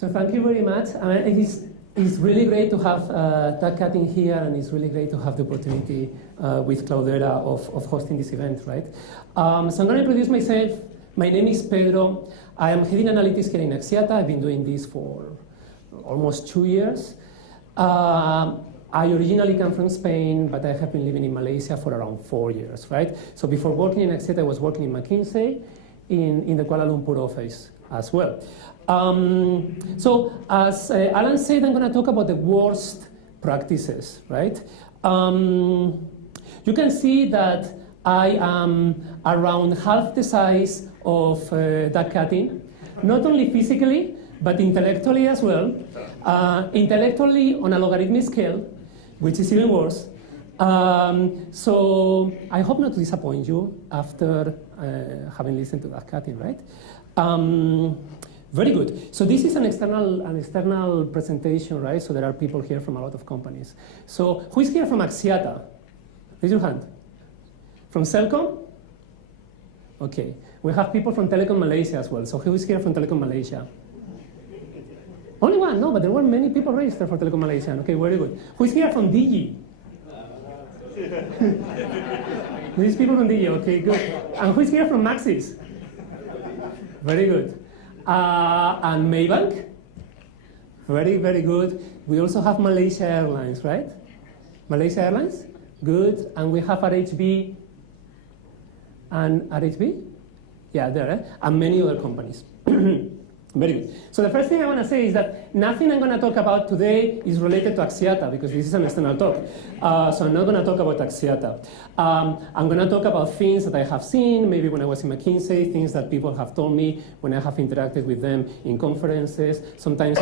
So thank you very much. It's really great to have Doug Cutting here, and it's really great to have the opportunity with Cloudera of hosting this event, right? So I'm going to introduce myself. My name is Pedro. I am heading analytics here in Axiata. I've been doing this for almost 2 years. I originally come from Spain, but I have been living in Malaysia for around 4 years, right? So before working in Axiata, I was working in McKinsey in the Kuala Lumpur office as well. So as Alan said, I'm going to talk about the worst practices, right? You can see that I am around half the size of Doug Cutting, not only physically, but intellectually as well. Intellectually on a logarithmic scale, which is even worse. So I hope not to disappoint you after having listened to Doug Cutting, right? Very good. So this is an external presentation, right? So there are people here from a lot of companies. So who is here from Axiata? Raise your hand. From Celcom? Okay. We have people from Telecom Malaysia as well. So who is here from Telecom Malaysia? Only one? No, but there were many people registered for Telecom Malaysia. Okay, very good. Who is here from Digi? These people from Digi, okay, good. And who is here from Maxis? Very good. And Maybank? Very, very good. We also have Malaysia Airlines, right? Malaysia Airlines? Good. And we have RHB. And RHB? Yeah, there, eh? And many other companies. Very good. So the first thing I want to say is that nothing I'm going to talk about today is related to Axiata, because this is an external talk. So I'm not going to talk about Axiata. I'm going to talk about things that I have seen, maybe when I was in McKinsey, things that people have told me when I have interacted with them in conferences. Sometimes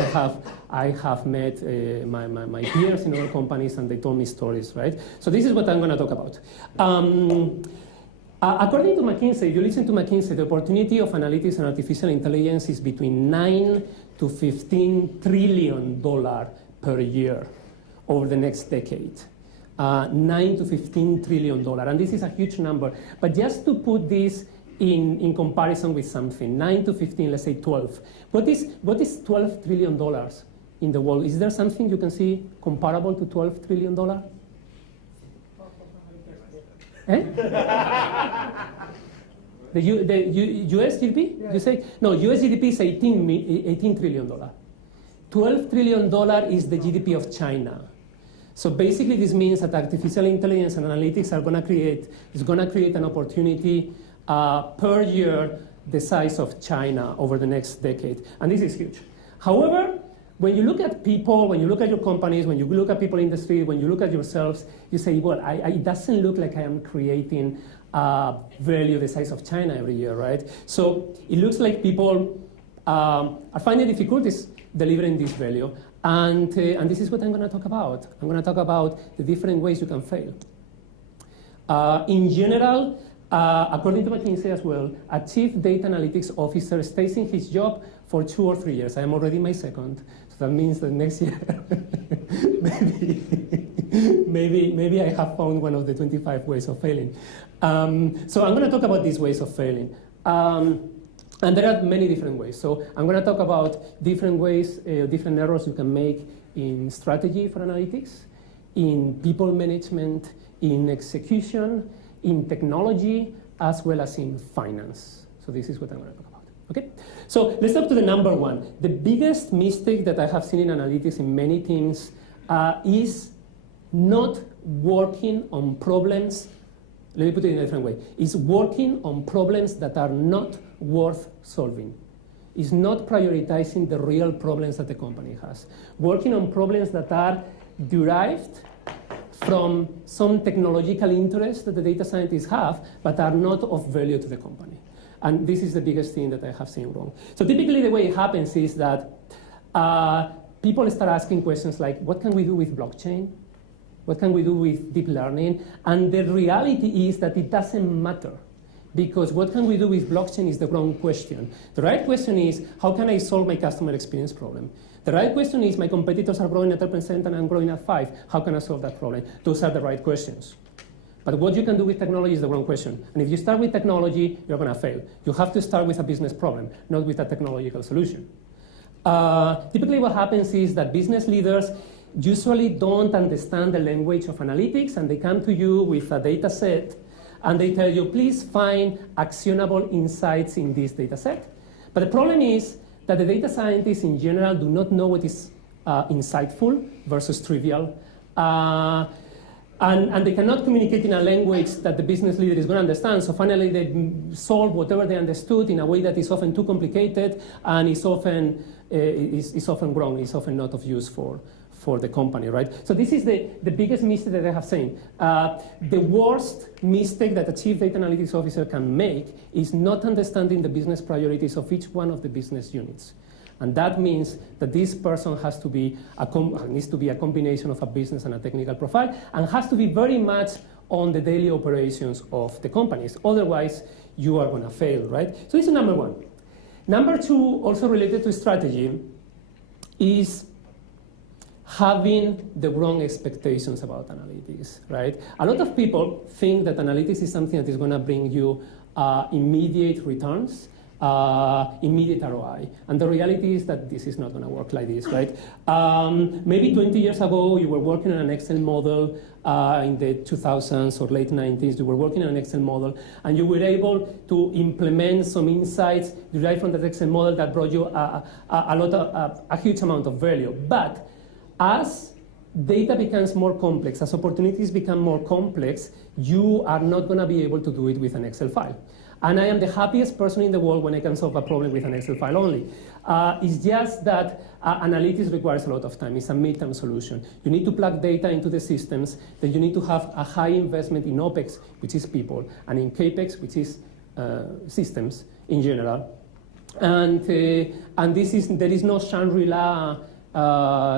I have met my peers in other companies, and they told me stories, right? So this is what I'm going to talk about. According to McKinsey, if you listen to McKinsey, the opportunity of analytics and artificial intelligence is between $9 to $15 trillion per year over the next decade. $9 to $15 trillion, and this is a huge number. But just to put this in comparison with something, 9 to 15, let's say 12. What is $12 trillion in the world? Is there something you can see comparable to $12 trillion? Eh? The US GDP? Yeah. You say? No, US GDP is $18 trillion. $12 trillion is the GDP of China. So basically this means that artificial intelligence and analytics are going to create an opportunity per year the size of China over the next decade. And this is huge. However, when you look at people, when you look at your companies, when you look at people in the street, when you look at yourselves, you say, well, it doesn't look like I am creating value the size of China every year, right? So it looks like people are finding difficulties delivering this value. And this is what I'm going to talk about. I'm going to talk about the different ways you can fail. In general, according to McKinsey as well, a chief data analytics officer stays in his job for 2 or 3 years. I am already in my second. That means that next year, maybe I have found one of the 25 ways of failing. So I'm going to talk about these ways of failing. And there are many different ways. So I'm going to talk about different ways, different errors you can make in strategy for analytics, in people management, in execution, in technology, as well as in finance. So this is what I'm going to talk about. Okay, so let's talk to the number one. The biggest mistake that I have seen in analytics in many teams is not working on problems. Let me put it in a different way. Is working on problems that are not worth solving. Is not prioritizing the real problems that the company has. Working on problems that are derived from some technological interest that the data scientists have, but are not of value to the company. And this is the biggest thing that I have seen wrong. So typically the way it happens is that people start asking questions like, what can we do with blockchain? What can we do with deep learning? And the reality is that it doesn't matter, because what can we do with blockchain is the wrong question. The right question is, how can I solve my customer experience problem? The right question is, my competitors are growing at 10% and I'm growing at 5%. How can I solve that problem? Those are the right questions. But what you can do with technology is the wrong question. And if you start with technology, you're going to fail. You have to start with a business problem, not with a technological solution. Typically what happens is that business leaders usually don't understand the language of analytics, and they come to you with a data set, and they tell you, please find actionable insights in this data set. But the problem is that the data scientists in general do not know what is insightful versus trivial. And they cannot communicate in a language that the business leader is going to understand. So finally, they solve whatever they understood in a way that is often too complicated and is often wrong, is often not of use for the company, right? So this is the biggest mistake that I have seen. The worst mistake that a chief data analytics officer can make is not understanding the business priorities of each one of the business units. And that means that this person has to be needs to be a combination of a business and a technical profile, and has to be very much on the daily operations of the companies. Otherwise, you are going to fail, right? So this is number one. Number two, also related to strategy, is having the wrong expectations about analytics, right? A lot of people think that analytics is something that is going to bring you immediate returns, immediate ROI. And the reality is that this is not going to work like this, right? Maybe 20 years ago, you were working on an Excel model in the 2000s or late 90s. You were working on an Excel model, and you were able to implement some insights derived from that Excel model that brought you a huge amount of value. But as data becomes more complex, as opportunities become more complex, you are not going to be able to do it with an Excel file. And I am the happiest person in the world when I can solve a problem with an Excel file only. It's just that analytics requires a lot of time. It's a midterm solution. You need to plug data into the systems, then you need to have a high investment in OPEX, which is people, and in CAPEX, which is systems in general. And there is no Shangri-La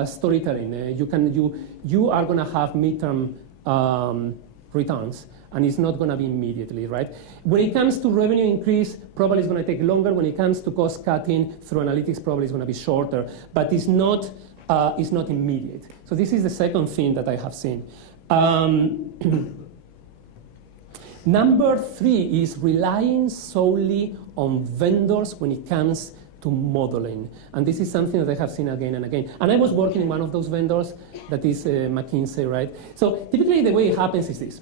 storytelling. You are going to have midterm returns, and it's not going to be immediately, right? When it comes to revenue increase, probably it's going to take longer. When it comes to cost cutting through analytics, probably it's going to be shorter, but it's not immediate. So this is the second thing that I have seen. Number three is relying solely on vendors when it comes to modeling. And this is something that I have seen again and again. And I was working in one of those vendors, that is McKinsey, right? So typically the way it happens is this.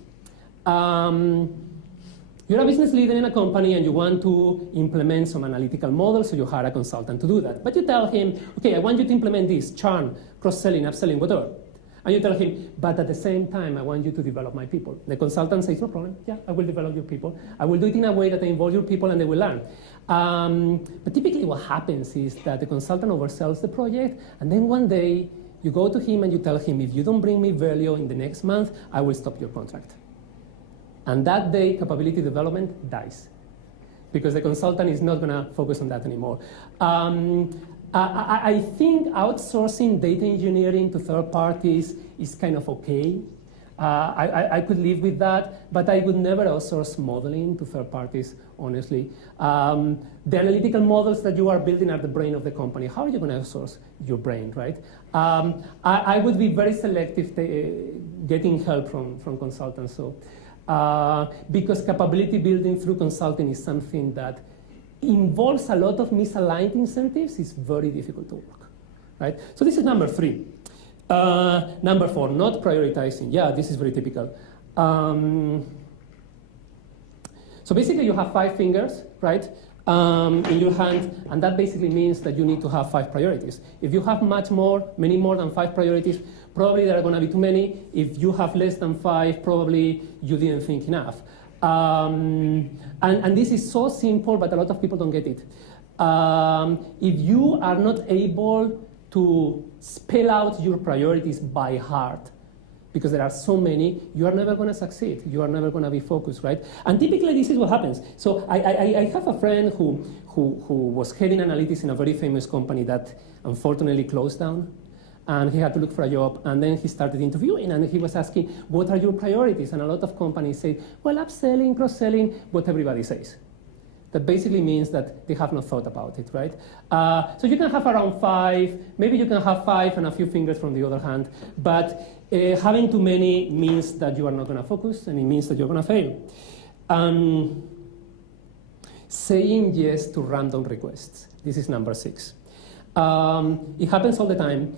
You're a business leader in a company and you want to implement some analytical models, so you hire a consultant to do that. But you tell him, okay, I want you to implement this, churn, cross-selling, upselling, whatever. And you tell him, but at the same time, I want you to develop my people. The consultant says, no problem, yeah, I will develop your people. I will do it in a way that I involve your people and they will learn. But typically what happens is that the consultant oversells the project, and then one day you go to him and you tell him, if you don't bring me value in the next month, I will stop your contract. And that day, capability development dies, because the consultant is not going to focus on that anymore. I think outsourcing data engineering to third parties is kind of okay. I could live with that, but I would never outsource modeling to third parties, honestly. The analytical models that you are building are the brain of the company. How are you going to outsource your brain, right? I would be very selective getting help from consultants. So, because capability building through consulting is something that involves a lot of misaligned incentives. It's very difficult to work, right? So this is number three. Number four, not prioritizing. Yeah, this is very typical. So basically you have 5 fingers, right, in your hand, and that basically means that you need to have 5 priorities. If you have many more than 5 priorities, probably there are going to be too many. If you have less than 5, probably you didn't think enough. And this is so simple, but a lot of people don't get it. If you are not able to spell out your priorities by heart, because there are so many, you are never going to succeed. You are never going to be focused, right? And typically this is what happens. So I have a friend who was heading analytics in a very famous company that unfortunately closed down. And he had to look for a job, and then he started interviewing, and he was asking, what are your priorities? And a lot of companies say, well, upselling, cross-selling, what everybody says. That basically means that they have not thought about it, right? So you can have around 5, maybe you can have 5 and a few fingers from the other hand, but having too many means that you are not going to focus, and it means that you're going to fail. Saying yes to random requests. This is number 6. It happens all the time.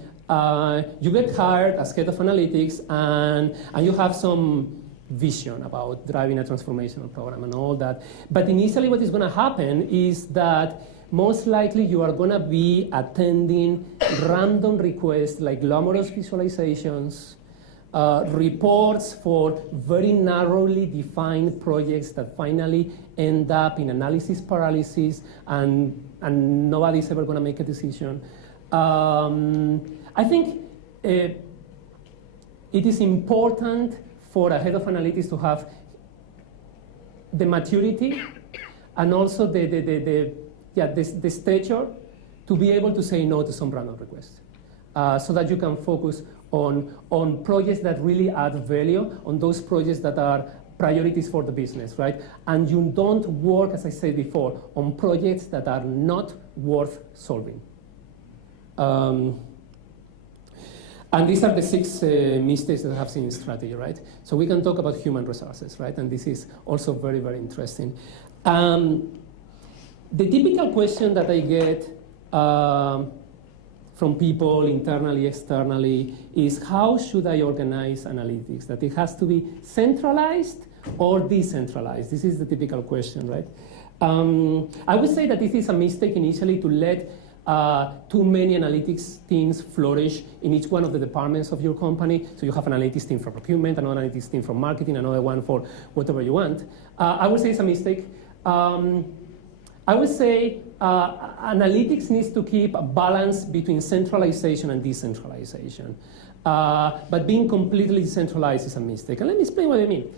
You get hired as head of analytics, and you have some vision about driving a transformational program and all that. But initially what is going to happen is that most likely you are going to be attending random requests like glamorous visualizations, reports for very narrowly defined projects that finally end up in analysis paralysis, and nobody's ever going to make a decision. I think it is important for a head of analytics to have the maturity and also the stature to be able to say no to some random requests, so that you can focus on projects that really add value, on those projects that are priorities for the business, right? And you don't work, as I said before, on projects that are not worth solving. And these are the 6 mistakes that I have seen in strategy, right? So we can talk about human resources, right? And this is also very, very interesting. The typical question that I get from people internally, externally, is how should I organize analytics? That it has to be centralized or decentralized? This is the typical question, right? I would say that this is a mistake initially to let too many analytics teams flourish in each one of the departments of your company. So you have an analytics team for procurement, another analytics team for marketing, another one for whatever you want. I would say it's a mistake. I would say analytics needs to keep a balance between centralization and decentralization. But being completely decentralized is a mistake. And let me explain what I mean.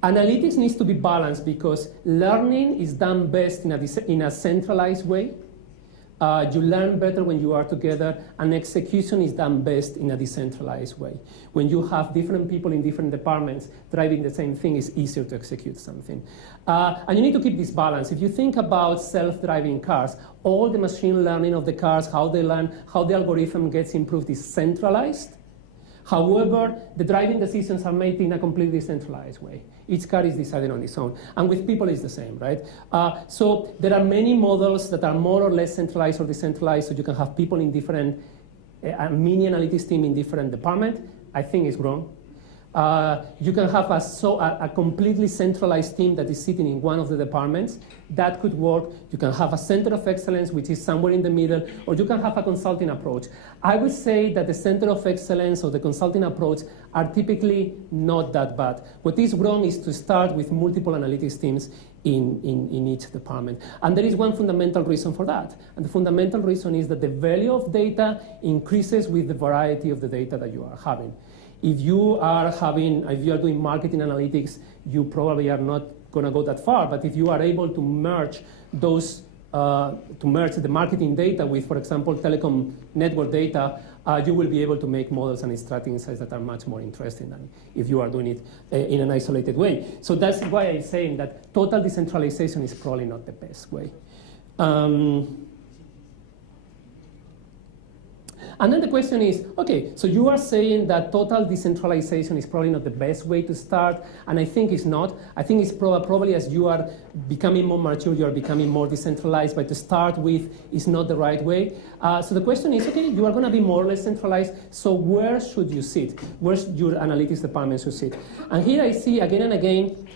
Analytics needs to be balanced because learning is done best in a centralized way. You learn better when you are together, and execution is done best in a decentralized way. When you have different people in different departments driving the same thing, it's easier to execute something. And you need to keep this balance. If you think about self-driving cars, all the machine learning of the cars, how they learn, how the algorithm gets improved is centralized. However, the driving decisions are made in a completely decentralized way. Each car is decided on its own. And with people, it's the same, right? So there are many models that are more or less centralized or decentralized, so you can have people in different, a mini analytics team in different departments. I think it's wrong. You can have a completely centralized team that is sitting in one of the departments. That could work. You can have a center of excellence, which is somewhere in the middle, or you can have a consulting approach. I would say that the center of excellence or the consulting approach are typically not that bad. What is wrong is to start with multiple analytics teams in each department. And there is one fundamental reason for that. And the fundamental reason is that the value of data increases with the variety of the data that you are having. If you are doing marketing analytics, you probably are not going to go that far. But if you are able to merge those, the marketing data with, for example, telecom network data, you will be able to make models and extract insights that are much more interesting than if you are doing it in an isolated way. So that's why I'm saying that total decentralization is probably not the best way. And then the question is, okay, so you are saying that total decentralization is probably not the best way to start, and I think it's not. I think it's probably as you are becoming more mature, you are becoming more decentralized, but to start with is not the right way. So the question is, okay, you are going to be more or less centralized, so where should you sit? Where should your analytics department should sit? And here I see again and again,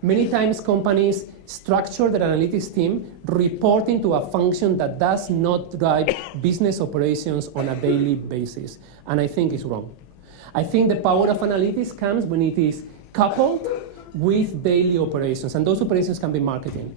many times companies structure their analytics team reporting to a function that does not drive business operations on a daily basis. And I think it's wrong. I think the power of analytics comes when it is coupled with daily operations. And those operations can be marketing.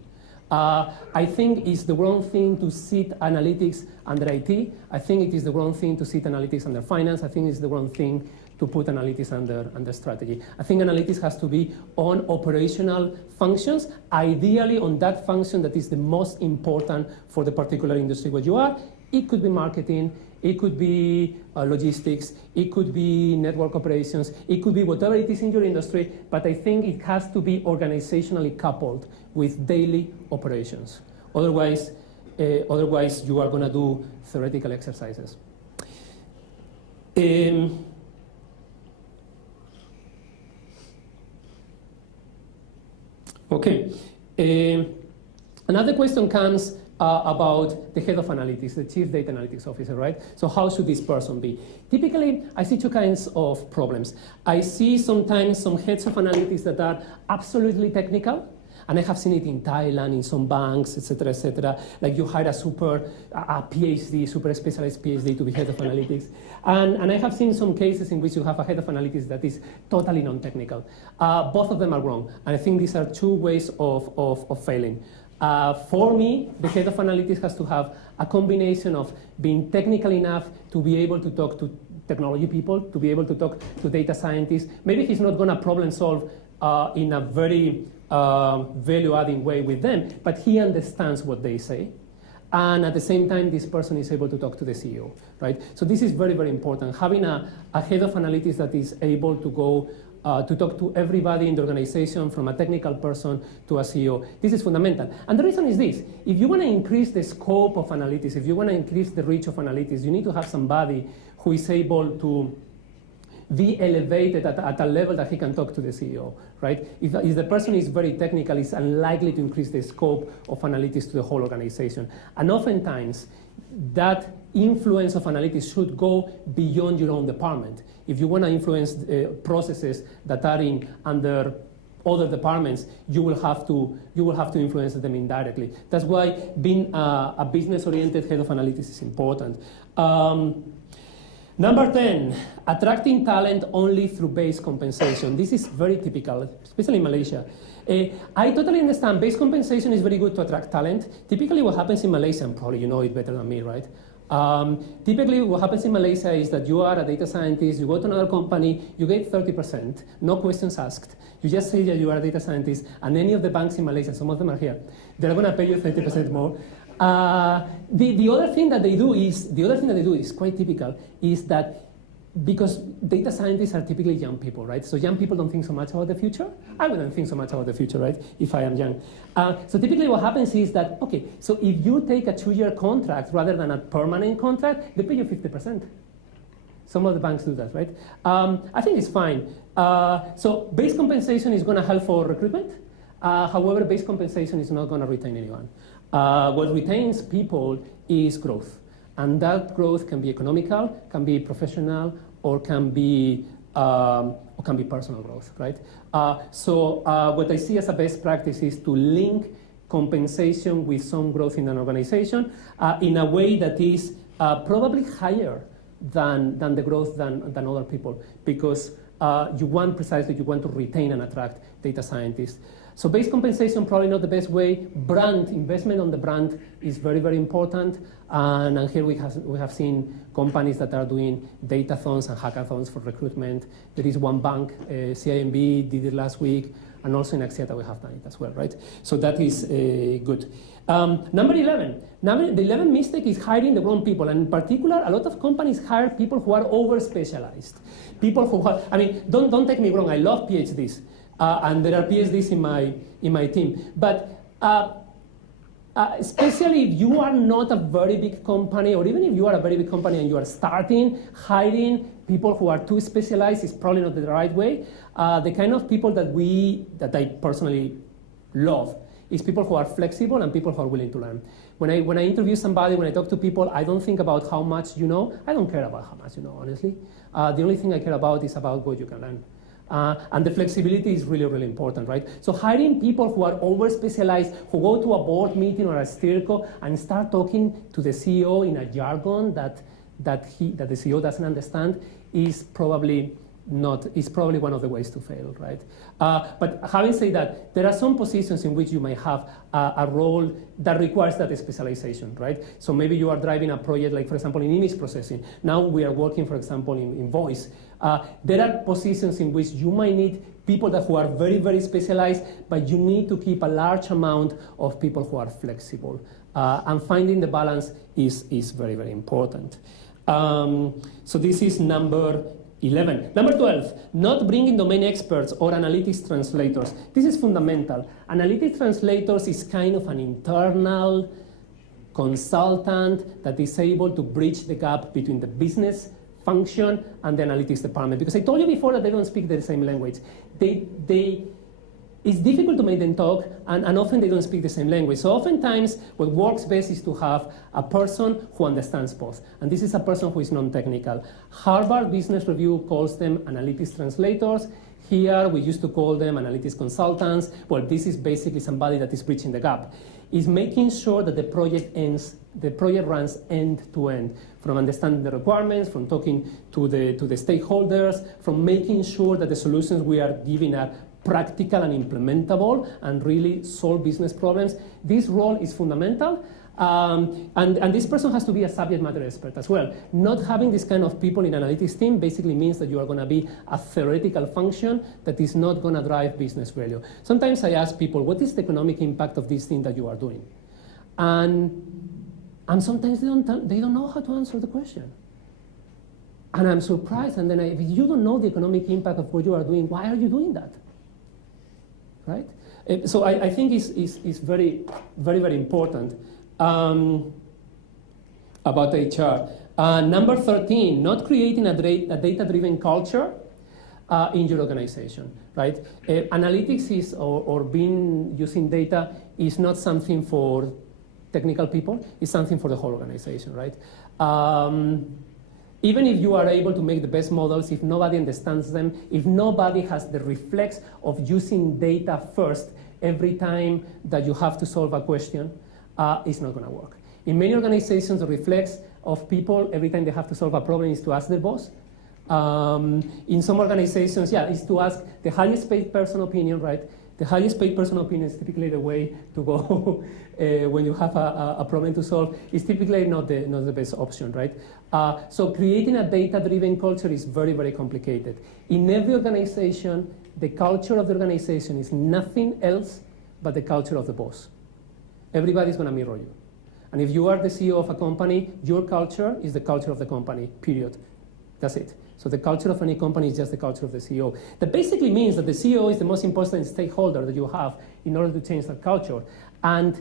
I think it's the wrong thing to sit analytics under IT. I think it is the wrong thing to sit analytics under finance. I think it's the wrong thing to put analytics under strategy. I think analytics has to be on operational functions, ideally on that function that is the most important for the particular industry where you are. It could be marketing, it could be logistics, it could be network operations, it could be whatever it is in your industry, but I think it has to be organizationally coupled with daily operations. Otherwise you are going to do theoretical exercises. Okay. Another question comes about the head of analytics, the chief data analytics officer, right? So how should this person be? Typically, I see two kinds of problems. I see sometimes some heads of analytics that are absolutely technical, and I have seen it in Thailand, in some banks, etc. Like you hire a PhD, super specialized PhD to be head of analytics. And I have seen some cases in which you have a head of analytics that is totally non-technical. Both of them are wrong. And I think these are two ways of failing. For me, the head of analytics has to have a combination of being technical enough to be able to talk to technology people, to be able to talk to data scientists. Maybe he's not going to problem solve in a very value-adding way with them, but he understands what they say. And at the same time, this person is able to talk to the CEO, right? So this is very, very important. Having a head of analytics that is able to go to talk to everybody in the organization, from a technical person to a CEO. This is fundamental. And the reason is this. If you want to increase the scope of analytics, if you want to increase the reach of analytics, you need to have somebody who is able to be elevated at a level that he can talk to the CEO, right? If the person is very technical, it's unlikely to increase the scope of analytics to the whole organization. And oftentimes, that influence of analytics should go beyond your own department. If you want to influence processes that are under other departments, you will have to influence them indirectly. That's why being a business-oriented head of analytics is important. Number 10, attracting talent only through base compensation. This is very typical, especially in Malaysia. I totally understand base compensation is very good to attract talent. Typically what happens in Malaysia, and probably you know it better than me, right? Typically what happens in Malaysia is that you are a data scientist, you go to another company, you get 30%, no questions asked. You just say that you are a data scientist, and any of the banks in Malaysia, some of them are here, they're going to pay you 30% more. The other thing that they do is quite typical, is that because data scientists are typically young people, right? So young people don't think so much about the future. I wouldn't think so much about the future, right, if I am young. So typically what happens is that, okay, so if you take a 2-year contract rather than a permanent contract, they pay you 50%. Some of the banks do that, right? I think it's fine. So base compensation is going to help for recruitment. However, base compensation is not going to retain anyone. What retains people is growth. And that growth can be economical, can be professional, or can be personal growth, right? So what I see as a best practice is to link compensation with some growth in an organization in a way that is probably higher than the growth than other people, because you want to retain and attract data scientists. So base compensation, probably not the best way. Brand, investment on the brand is very, very important. And here we have seen companies that are doing datathons and hackathons for recruitment. There is one bank, CIMB, did it last week. And also in Axiata we have done it as well, right? So that is good. Number 11. The 11th mistake is hiring the wrong people. And in particular, a lot of companies hire people who are over-specialized. People who are, I mean, don't take me wrong, I love PhDs. And there are PhDs in my team. But especially if you are not a very big company, or even if you are a very big company and you are starting, hiring people who are too specialized is probably not the right way. The kind of people that I personally love is people who are flexible and people who are willing to learn. When I interview somebody, when I talk to people, I don't think about how much you know. I don't care about how much you know, honestly. The only thing I care about is about what you can learn. And the flexibility is really, really important, right? So hiring people who are over-specialized, who go to a board meeting or a steerco and start talking to the CEO in a jargon that the CEO doesn't understand is probably one of the ways to fail, right? But having said that, there are some positions in which you may have a role that requires that specialization, right? So maybe you are driving a project, like for example in image processing. Now we are working, for example, in voice. There are positions in which you might need people who are very, very specialized, but you need to keep a large amount of people who are flexible. And finding the balance is very, very important. So this is number 11. Number 12, not bringing domain experts or analytics translators. This is fundamental. Analytics translators is kind of an internal consultant that is able to bridge the gap between the business function and the analytics department. Because I told you before that they don't speak the same language. They it's difficult to make them talk, and often they don't speak the same language. So oftentimes, what works best is to have a person who understands both. And this is a person who is non-technical. Harvard Business Review calls them analytics translators. Here, we used to call them analytics consultants. Well, this is basically somebody that is bridging the gap. Is making sure that the project runs end to end, from understanding the requirements, from talking to the stakeholders, from making sure that the solutions we are giving are practical and implementable and really solve business problems. This role is fundamental. And this person has to be a subject matter expert as well. Not having this kind of people in analytics team basically means that you are going to be a theoretical function that is not going to drive business value. Sometimes I ask people, what is the economic impact of this thing that you are doing? And sometimes they don't know how to answer the question. And I'm surprised. And then if you don't know the economic impact of what you are doing, why are you doing that? Right? So I think it's very, very, very important about HR. Number 13, not creating a data-driven culture in your organization, right? Analytics is, or using data is not something for technical people, it's something for the whole organization, right? Even if you are able to make the best models, if nobody understands them, if nobody has the reflex of using data first every time that you have to solve a question, it's not going to work. In many organizations, the reflex of people every time they have to solve a problem is to ask their boss. In some organizations, is to ask the highest paid person opinion, right? The highest paid person opinion is typically the way to go when you have a problem to solve. It's typically not the best option, right? So creating a data-driven culture is very, very complicated. In every organization, the culture of the organization is nothing else but the culture of the boss. Everybody's going to mirror you. And if you are the CEO of a company, your culture is the culture of the company, period. That's it. So the culture of any company is just the culture of the CEO. That basically means that the CEO is the most important stakeholder that you have in order to change that culture. And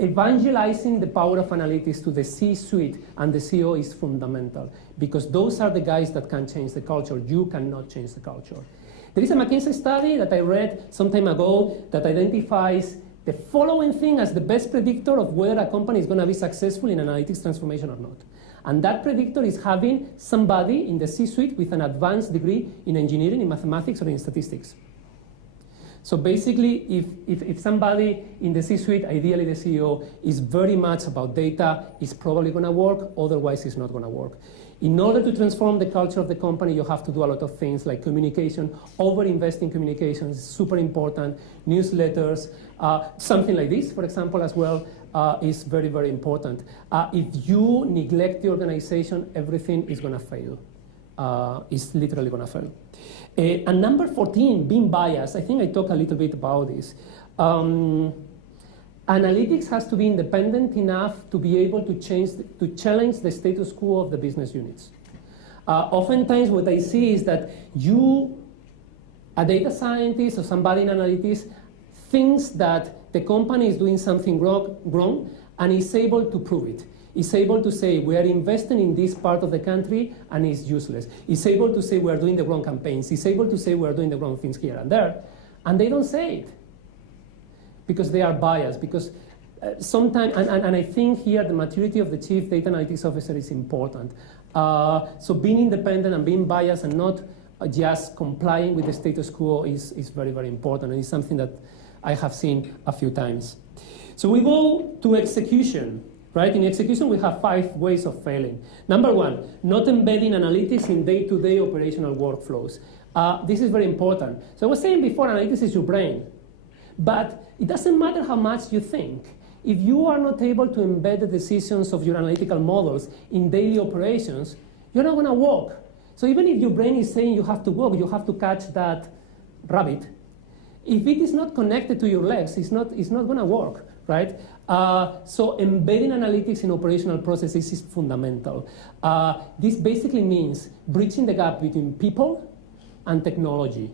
evangelizing the power of analytics to the C-suite and the CEO is fundamental, because those are the guys that can change the culture. You cannot change the culture. There is a McKinsey study that I read some time ago that identifies the following thing as the best predictor of whether a company is going to be successful in analytics transformation or not. And that predictor is having somebody in the C-suite with an advanced degree in engineering, in mathematics, or in statistics. So basically, if somebody in the C-suite, ideally the CEO, is very much about data, it's probably going to work, otherwise it's not going to work. In order to transform the culture of the company, you have to do a lot of things like communication. Over-invest in communication is super important. Newsletters, something like this, for example, as well, is very, very important. If you neglect the organization, everything is going to fail. It's literally going to fail. And number 14, being biased. I think I talked a little bit about this. Analytics has to be independent enough to be able to challenge the status quo of the business units. Oftentimes what I see is that a data scientist or somebody in analytics, thinks that the company is doing something wrong and is able to prove it. Is able to say, we are investing in this part of the country and it's useless. Is able to say, we are doing the wrong campaigns. Is able to say, we are doing the wrong things here and there. And they don't say it, because they are biased, because sometimes, and I think here the maturity of the chief data analytics officer is important. So being independent and being biased and not just complying with the status quo is very, very important, and it's something that I have seen a few times. So we go to execution, right? In execution, we have 5 ways of failing. Number 1, not embedding analytics in day-to-day operational workflows. This is very important. So I was saying before, analytics is your brain. But it doesn't matter how much you think. If you are not able to embed the decisions of your analytical models in daily operations, you're not going to walk. So even if your brain is saying you have to walk, you have to catch that rabbit. If it is not connected to your legs, it's not going to work, right? So embedding analytics in operational processes is fundamental. This basically means bridging the gap between people and technology.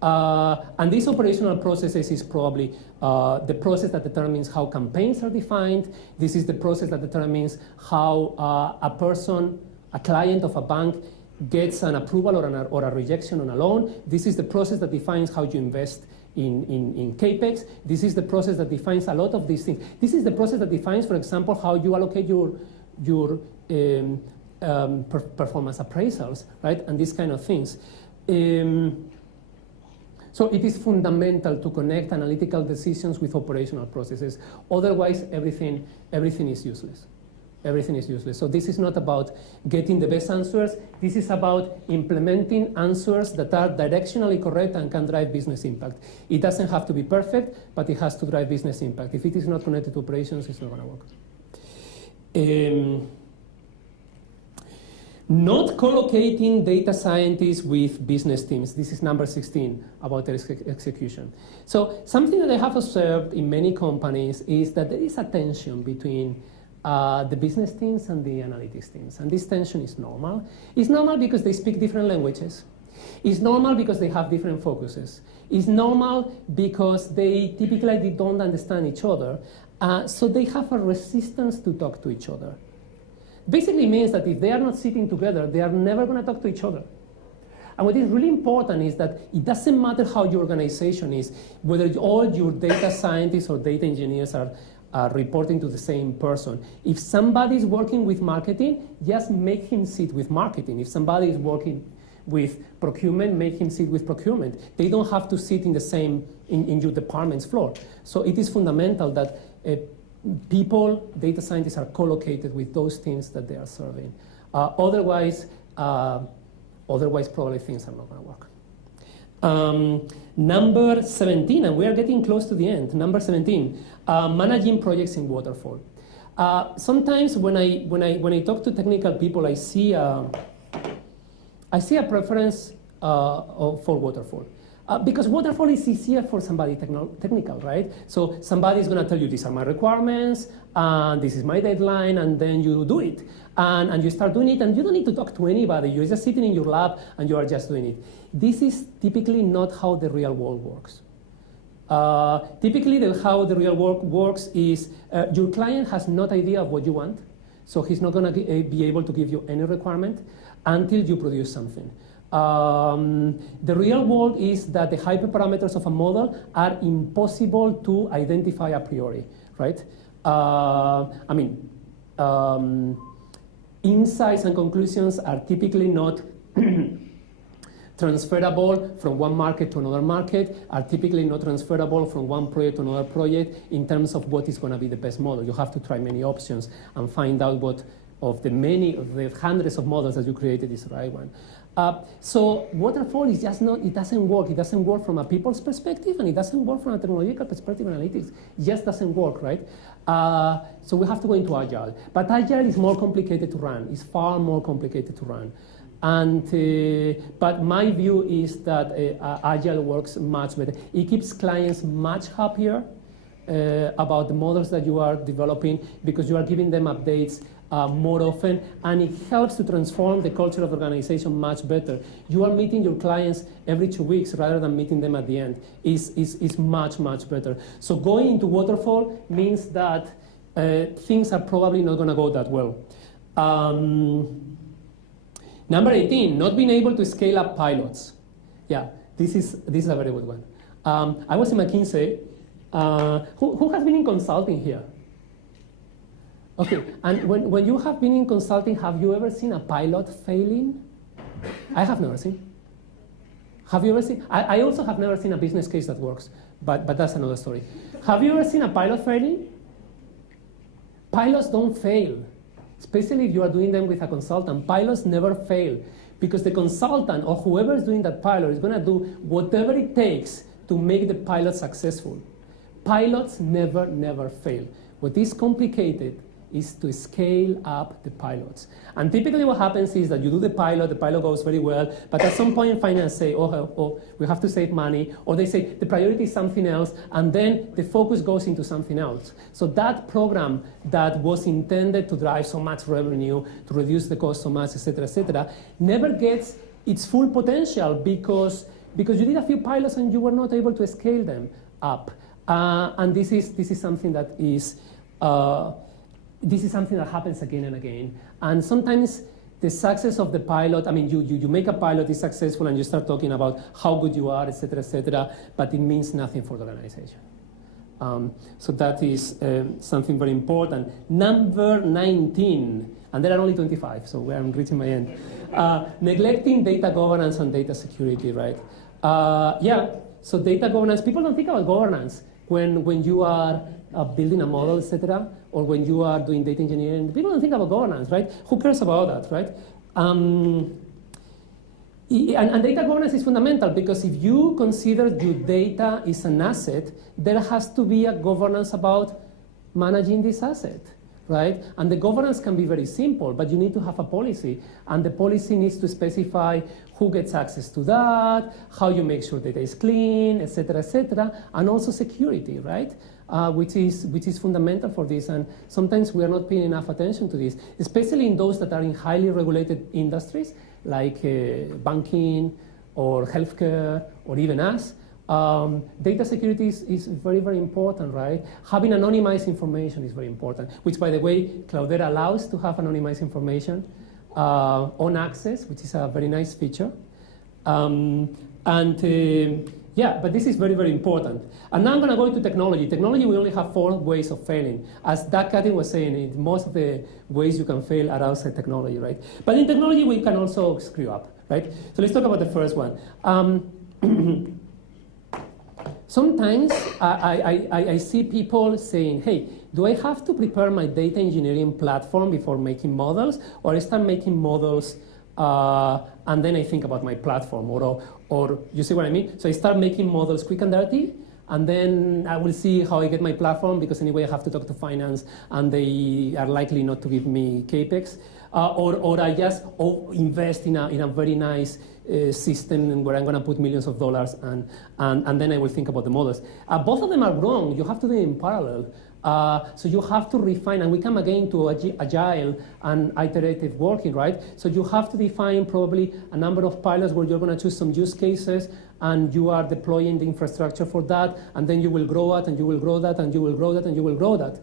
And these operational processes is probably the process that determines how campaigns are defined. This is the process that determines how a client of a bank, gets an approval or a rejection on a loan. This is the process that defines how you invest in CAPEX. This is the process that defines a lot of these things. This is the process that defines, for example, how you allocate your performance appraisals, right? And these kind of things. So it is fundamental to connect analytical decisions with operational processes. Otherwise, everything is useless. Everything is useless. So this is not about getting the best answers. This is about implementing answers that are directionally correct and can drive business impact. It doesn't have to be perfect, but it has to drive business impact. If it is not connected to operations, it's not going to work. Not collocating data scientists with business teams. This is number 16 about execution. So something that I have observed in many companies is that there is a tension between the business teams and the analytics teams. And this tension is normal. It's normal because they speak different languages. It's normal because they have different focuses. It's normal because they typically don't understand each other. So they have a resistance to talk to each other. Basically means that if they are not sitting together, they are never going to talk to each other. And what is really important is that it doesn't matter how your organization is, whether all your data scientists or data engineers are reporting to the same person. If somebody is working with marketing, just make him sit with marketing. If somebody is working with procurement, make him sit with procurement. They don't have to sit in the same, in your department's floor. So it is fundamental that people, data scientists, are co-located with those teams that they are serving. Otherwise, probably things are not going to work. Number 17, and we are getting close to the end. Number 17, managing projects in waterfall. Sometimes when I talk to technical people, I see a preference for waterfall. Because waterfall is easier for somebody technical, right? So somebody is going to tell you, these are my requirements, and this is my deadline, and then you do it. And you start doing it, and you don't need to talk to anybody. You're just sitting in your lab, and you are just doing it. This is typically not how the real world works. Typically, how the real world works is your client has no idea of what you want, so he's not going to be able to give you any requirement until you produce something. The real world is that the hyperparameters of a model are impossible to identify a priori, right? Insights and conclusions are typically not transferable from one market to another market, are typically not transferable from one project to another project in terms of what is going to be the best model. You have to try many options and find out what of the hundreds of models that you created is the right one. So waterfall is just not, it doesn't work. It doesn't work from a people's perspective, and it doesn't work from a technological perspective analytics. It just doesn't work, right? So we have to go into Agile. But Agile is more complicated to run. It's far more complicated to run. And, but my view is that Agile works much better. It keeps clients much happier about the models that you are developing because you are giving them updates more often, and it helps to transform the culture of the organization much better. You are meeting your clients every 2 weeks rather than meeting them at the end. Is much, much better. So going into waterfall means that things are probably not going to go that well. Number 18, not being able to scale up pilots. Yeah, this is a very good one. I was in McKinsey. Who has been in consulting here? Okay, and when you have been in consulting, have you ever seen a pilot failing? I have never seen. Have you ever seen? I also have never seen a business case that works, but that's another story. Have you ever seen a pilot failing? Pilots don't fail, especially if you are doing them with a consultant. Pilots never fail because the consultant or whoever is doing that pilot is going to do whatever it takes to make the pilot successful. Pilots never fail. What is complicated is to scale up the pilots. And typically what happens is that you do the pilot goes very well, but at some point finance say, oh, we have to save money, or they say the priority is something else, and then the focus goes into something else. So that program that was intended to drive so much revenue, to reduce the cost so much, etc., never gets its full potential because you did a few pilots and you were not able to scale them up. And this is something that is, this is something that happens again and again. And sometimes the success of the pilot, I mean, you make a pilot, it's successful, and you start talking about how good you are, et cetera, but it means nothing for the organization. So that is something very important. Number 19, and there are only 25, so I'm reaching my end. Neglecting data governance and data security, right? So data governance, people don't think about governance when you are building a model, etc., or when you are doing data engineering. People don't think about governance, right? Who cares about that, right? And data governance is fundamental, because if you consider your data is an asset, there has to be a governance about managing this asset, right? And the governance can be very simple, but you need to have a policy, and the policy needs to specify who gets access to that, how you make sure data is clean, et cetera, and also security, right? Which is fundamental for this, and sometimes we are not paying enough attention to this, especially in those that are in highly regulated industries, like banking or healthcare or even us. Data security is very, very important, right? Having anonymized information is very important, which, by the way, Cloudera allows to have anonymized information on access, which is a very nice feature. Yeah, but this is very, very important. And now I'm going to go into technology. Technology, we only have 4 ways of failing. As Doug Cutting was saying, most of the ways you can fail are outside technology, right? But in technology, we can also screw up, right? So let's talk about the first one. Sometimes I see people saying, hey, do I have to prepare my data engineering platform before making models, or I start making models and then I think about my platform, or you see what I mean? So I start making models quick and dirty, and then I will see how I get my platform, because anyway I have to talk to finance, and they are likely not to give me CAPEX. Or I just invest in a very nice system where I'm going to put millions of dollars, and then I will think about the models. Both of them are wrong. You have to do it in parallel. So you have to refine, and we come again to agile and iterative working, right? So you have to define probably a number of pilots where you're going to choose some use cases, and you are deploying the infrastructure for that, and then you will grow it, and you will grow that, and you will grow that, and you will grow that.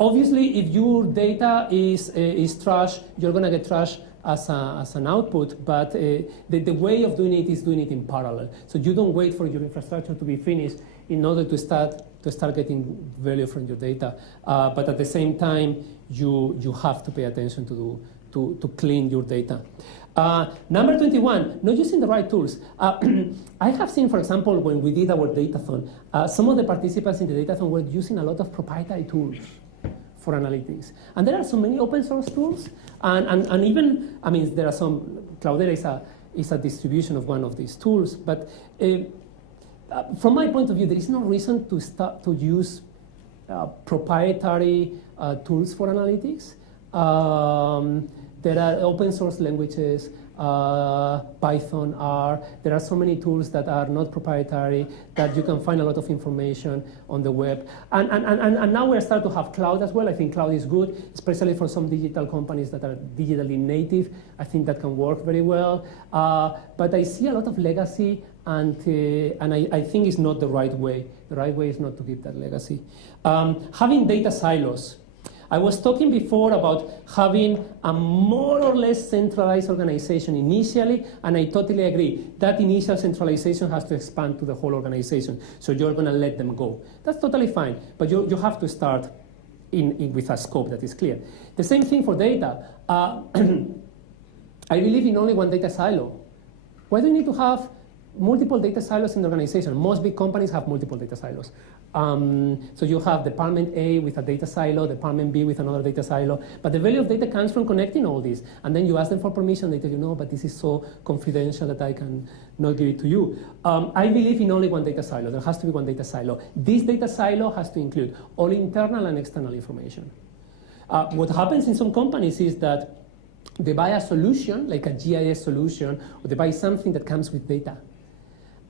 Obviously, if your data is trash, you're going to get trash as an output, but the way of doing it is doing it in parallel. So you don't wait for your infrastructure to be finished in order to start getting value from your data. But at the same time, you have to pay attention to clean your data. Number 21, not using the right tools. I have seen, for example, when we did our datathon, some of the participants in the datathon were using a lot of proprietary tools for analytics. And there are so many open source tools, and even, I mean, there are some, Cloudera is a distribution of one of these tools, but from my point of view, there is no reason to start to use proprietary tools for analytics. There are open source languages, Python, R. There are so many tools that are not proprietary that you can find a lot of information on the web. And now we're starting to have cloud as well. I think cloud is good, especially for some digital companies that are digitally native. I think that can work very well. But I see a lot of legacy, and I think it's not the right way. The right way is not to keep that legacy. Having data silos. I was talking before about having a more or less centralized organization initially, and I totally agree. That initial centralization has to expand to the whole organization, so you're going to let them go. That's totally fine, but you have to start with a scope that is clear. The same thing for data. I believe in only one data silo. Why do you need to have multiple data silos in the organization? Most big companies have multiple data silos. So you have Department A with a data silo, Department B with another data silo, but the value of data comes from connecting all these, and then you ask them for permission, they tell you, no, but this is so confidential that I can not give it to you. I believe in only one data silo. There has to be one data silo. This data silo has to include all internal and external information. What happens in some companies is that they buy a solution, like a GIS solution, or they buy something that comes with data.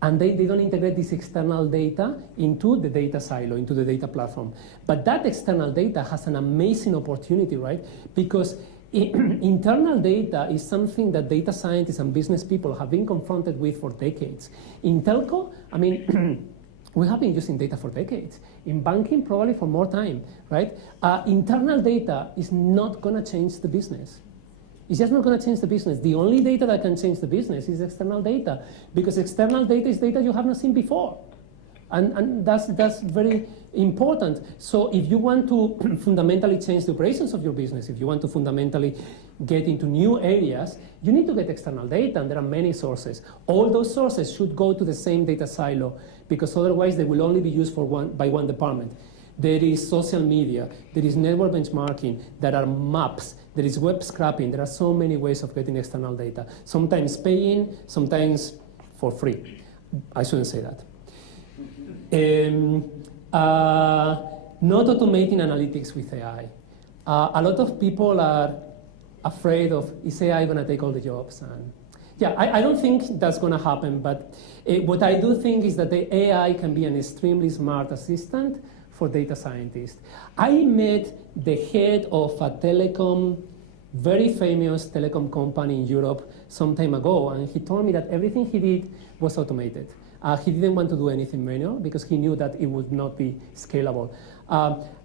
And they don't integrate this external data into the data silo, into the data platform. But that external data has an amazing opportunity, right? Because internal data is something that data scientists and business people have been confronted with for decades. In telco, I mean, We have been using data for decades. In banking, probably for more time, right? Internal data is not going to change the business. It's just not going to change the business. The only data that can change the business is external data, because external data is data you have not seen before. And that's very important. So if you want to fundamentally change the operations of your business, if you want to fundamentally get into new areas, you need to get external data, and there are many sources. All those sources should go to the same data silo, because otherwise they will only be used by one department. There is social media, there is network benchmarking, there are maps, there is web scraping. There are so many ways of getting external data. Sometimes paying, sometimes for free. I shouldn't say that. Not automating analytics with AI. A lot of people are afraid of, is AI going to take all the jobs? And yeah, I don't think that's going to happen, but what I do think is that the AI can be an extremely smart assistant for data scientists. I met the head of a very famous telecom company in Europe some time ago, and he told me that everything he did was automated. He didn't want to do anything manual because he knew that it would not be scalable.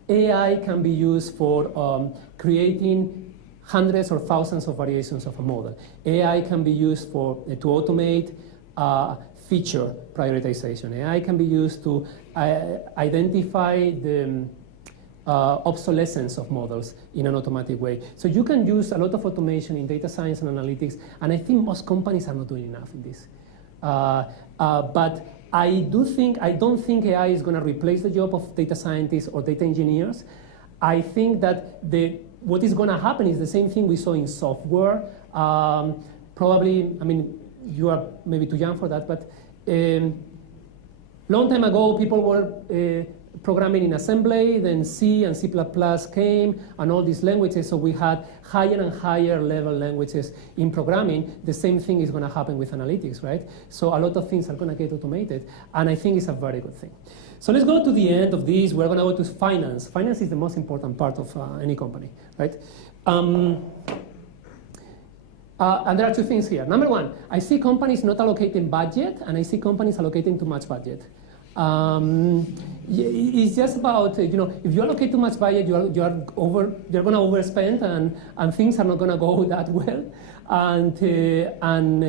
AI can be used for creating hundreds or thousands of variations of a model. AI can be used to automate feature prioritization. AI can be used to identify the obsolescence of models in an automatic way. So you can use a lot of automation in data science and analytics, and I think most companies are not doing enough in this. But I don't think AI is going to replace the job of data scientists or data engineers. I think that what is going to happen is the same thing we saw in software. Probably, I mean, you are maybe too young for that, but long time ago, people were programming in assembly, then C and C++ came, and all these languages, so we had higher and higher level languages in programming. The same thing is going to happen with analytics, right? So a lot of things are going to get automated, and I think it's a very good thing. So let's go to the end of this. We're going to go to finance. Finance is the most important part of any company, right? And there are two things here. Number one, I see companies not allocating budget, and I see companies allocating too much budget. It's just about, if you allocate too much budget, you're going to overspend, and things are not going to go that well. And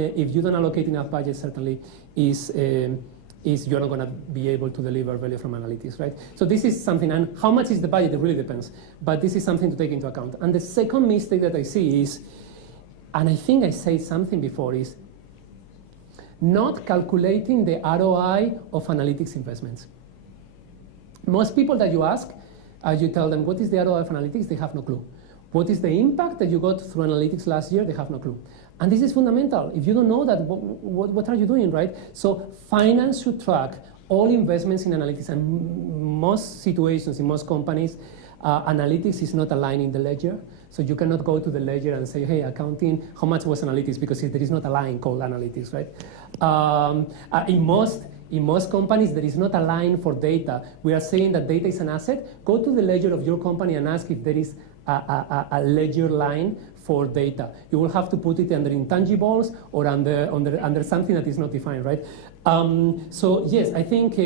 if you don't allocate enough budget, certainly you're not going to be able to deliver value from analytics, right? So this is something, and how much is the budget? It really depends. But this is something to take into account. And the second mistake that I see is, and I think I said something before, is not calculating the ROI of analytics investments. Most people that you ask, you tell them, what is the ROI of analytics? They have no clue. What is the impact that you got through analytics last year? They have no clue. And this is fundamental. If you don't know that, what are you doing, right? So finance should track all investments in analytics, and most situations, in most companies, analytics is not aligned in the ledger. So you cannot go to the ledger and say, hey, accounting, how much was analytics? Because there is not a line called analytics, right? In most companies, there is not a line for data. We are saying that data is an asset. Go to the ledger of your company and ask if there is a ledger line for data. You will have to put it under intangibles or under something that is not defined, right? So yes, I think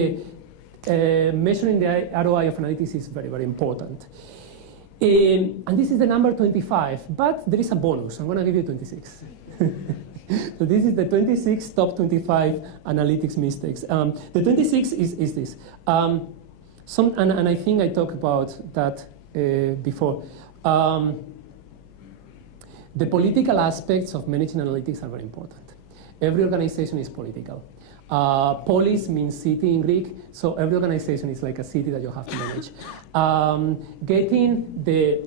measuring the ROI of analytics is very, very important. And this is the number 25, but there is a bonus. I'm going to give you 26. So this is the 26 top 25 analytics mistakes. The 26 is this. And I think I talked about that before. The political aspects of managing analytics are very important. Every organization is political. Polis means city in Greek, so every organization is like a city that you have to manage. Getting the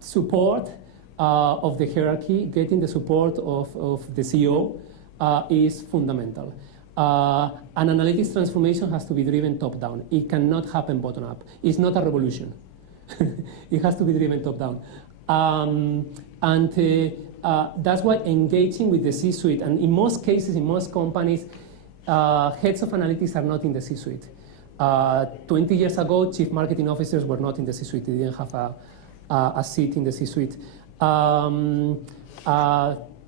support of the hierarchy, getting the support of the CEO is fundamental. An analytics transformation has to be driven top-down. It cannot happen bottom-up. It's not a revolution. It has to be driven top-down. That's why engaging with the C-suite, and in most cases, in most companies, heads of analytics are not in the C-suite. 20 years ago, chief marketing officers were not in the C-suite. They didn't have a seat in the C-suite. 10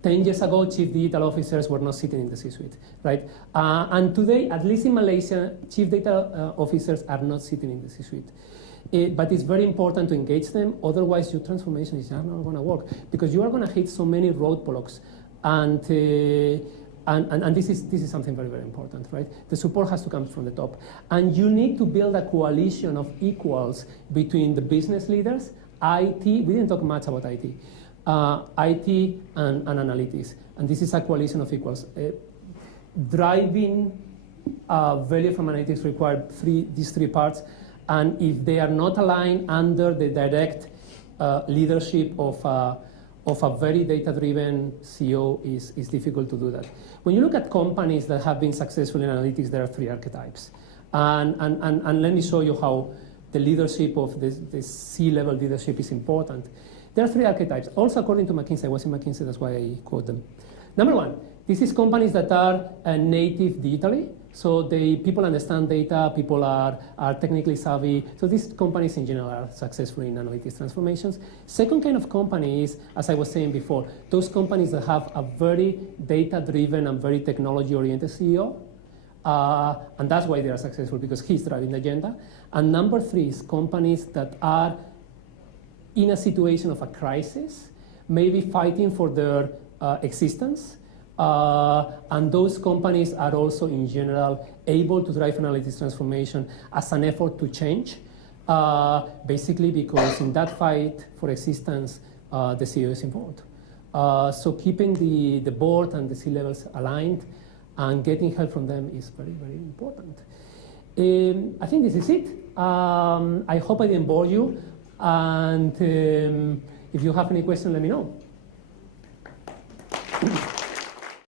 10 years ago, chief digital officers were not sitting in the C-suite, right? And today, at least in Malaysia, chief data officers are not sitting in the C-suite. But it's very important to engage them, otherwise your transformation is not going to work, because you are going to hit so many roadblocks. And this is something very, very important, right? The support has to come from the top. And you need to build a coalition of equals between the business leaders, IT, we didn't talk much about IT, IT and analytics. And this is a coalition of equals. Driving value from analytics require these three parts. And if they are not aligned under the direct leadership of a very data-driven CEO, is difficult to do that. When you look at companies that have been successful in analytics, there are three archetypes. And let me show you how the leadership of the C-level leadership is important. There are three archetypes. Also, according to McKinsey, I was in McKinsey, that's why I quote them. Number one, this is companies that are native digitally. So people understand data, people are technically savvy. So these companies in general are successful in analytics transformations. Second kind of company is, as I was saying before, those companies that have a very data-driven and very technology-oriented CEO. And that's why they are successful, because he's driving the agenda. And number three is companies that are in a situation of a crisis, maybe fighting for their existence. And those companies are also, in general, able to drive analytics transformation as an effort to change, basically because in that fight for existence, the CEO is involved. So keeping the board and the C-levels aligned and getting help from them is very, very important. I think this is it. I hope I didn't bore you. And if you have any questions, let me know.